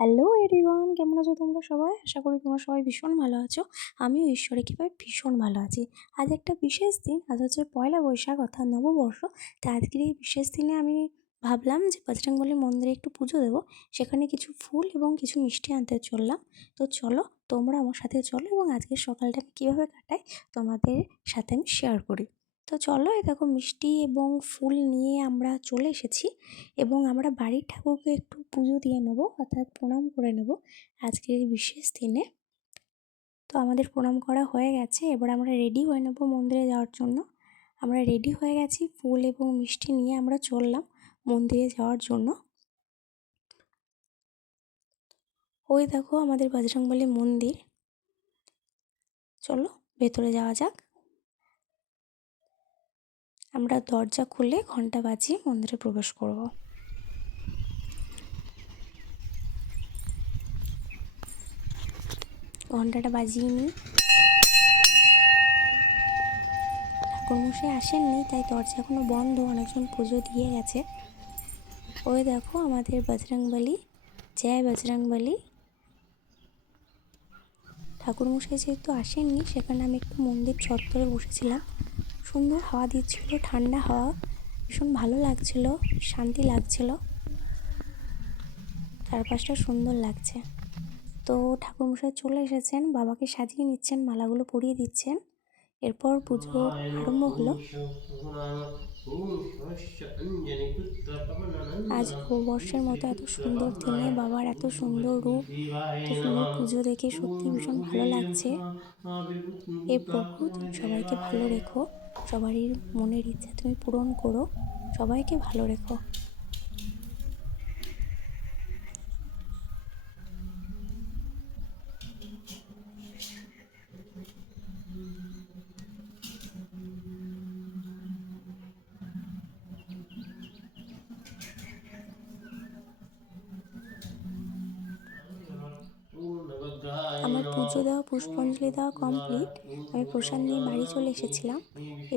Hello everyone, কেমন আছো তোমরা সবাই? আশা করি তোমরা সবাই ভীষণ ভালো আছো। আমিও ঈশ্বরের কৃপায় ভীষণ ভালো আছি। আজ একটা বিশেষ দিন, আজ হচ্ছে পয়লা বৈশাখ অর্থাৎ নববর্ষ। তো আজকের এই বিশেষ দিনে আমি ভাবলাম যে বজরংবলী মন্দিরে একটু পুজো দেবো। সেখানে কিছু ফুল এবং কিছু মিষ্টি আনতে চললাম। তো চলো তোমরা আমার সাথে চলো এবং আজকের সকালটা আমি কীভাবে কাটাই তোমাদের সাথে আমি শেয়ার করি। তো চলো, এই দেখো মিষ্টি এবং ফুল নিয়ে আমরা চলে এসেছি এবং আমরা বাড়ির ঠাকুরকে একটু পুজো দিয়ে নেবো, অর্থাৎ প্রণাম করে নেব আজকের এই বিশেষ দিনে। তো আমাদের প্রণাম করা হয়ে গেছে, এবার আমরা রেডি হয়ে নেবো মন্দিরে যাওয়ার জন্য। আমরা রেডি হয়ে গেছি, ফুল এবং মিষ্টি নিয়ে আমরা চললাম মন্দিরে যাওয়ার জন্য। ওই দেখো আমাদের বজরংবলী মন্দির, চলো ভেতরে যাওয়া যাক। আমরা দরজা খুলে ঘন্টা বাজিয়ে মন্দিরে প্রবেশ করব। ঘন্টাটা বাজিয়ে নিই। ঠাকুরমশাই আসেননি, তাই দরজা এখনো বন্ধ, অনেকজন পুজো দিয়ে গেছে। ওই দেখো আমাদের বজরংবলী, জয় বজরংবলী। ঠাকুরমশাই যেহেতু আসেননি, সেখানে আমি একটু মন্দির চত্বরে বসেছিলাম। সুন্দর হাওয়া দিচ্ছিল, ঠান্ডা হাওয়া, ভীষণ ভালো লাগছিল, শান্তি লাগছিল, চারপাশটা সুন্দর লাগছে। তো ঠাকুরমশাই চলে এসেছেন, বাবাকে সাজিয়ে নিচ্ছেন, মালাগুলো পরিয়ে দিচ্ছেন। এরপর পুজো আরম্ভ হলো। আজ নববর্ষের মতো এত সুন্দর দিনে বাবার এত সুন্দর রূপ, এত সুন্দর পুজো দেখে সত্যি ভীষণ ভালো লাগছে। হে প্রভু, তুমি সবাইকে ভালো রেখো, সবারই মনের ইচ্ছা তুমি পূরণ করো, সবাইকে ভালো রেখো। আমার পুজো দেওয়া, পুষ্পাঞ্জলি দেওয়া কমপ্লিট। আমি প্রসাদ নিয়ে বাড়ি চলে এসেছিলাম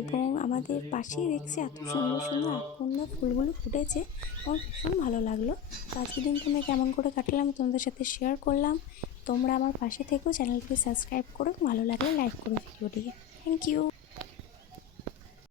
এবং আমাদের পাশেই দেখছি এত সুন্দর সুন্দর আকন্দ ফুলগুলো ফুটেছে। আমার ভীষণ ভালো লাগলো। তো আজকের দিনটা আমি কেমন করে কাটালাম তোমাদের সাথে শেয়ার করলাম। তোমরা আমার পাশে থেকেও চ্যানেলটিকে সাবস্ক্রাইব করো, ভালো লাগলে লাইক করো ভিডিওটিকে। Thank you.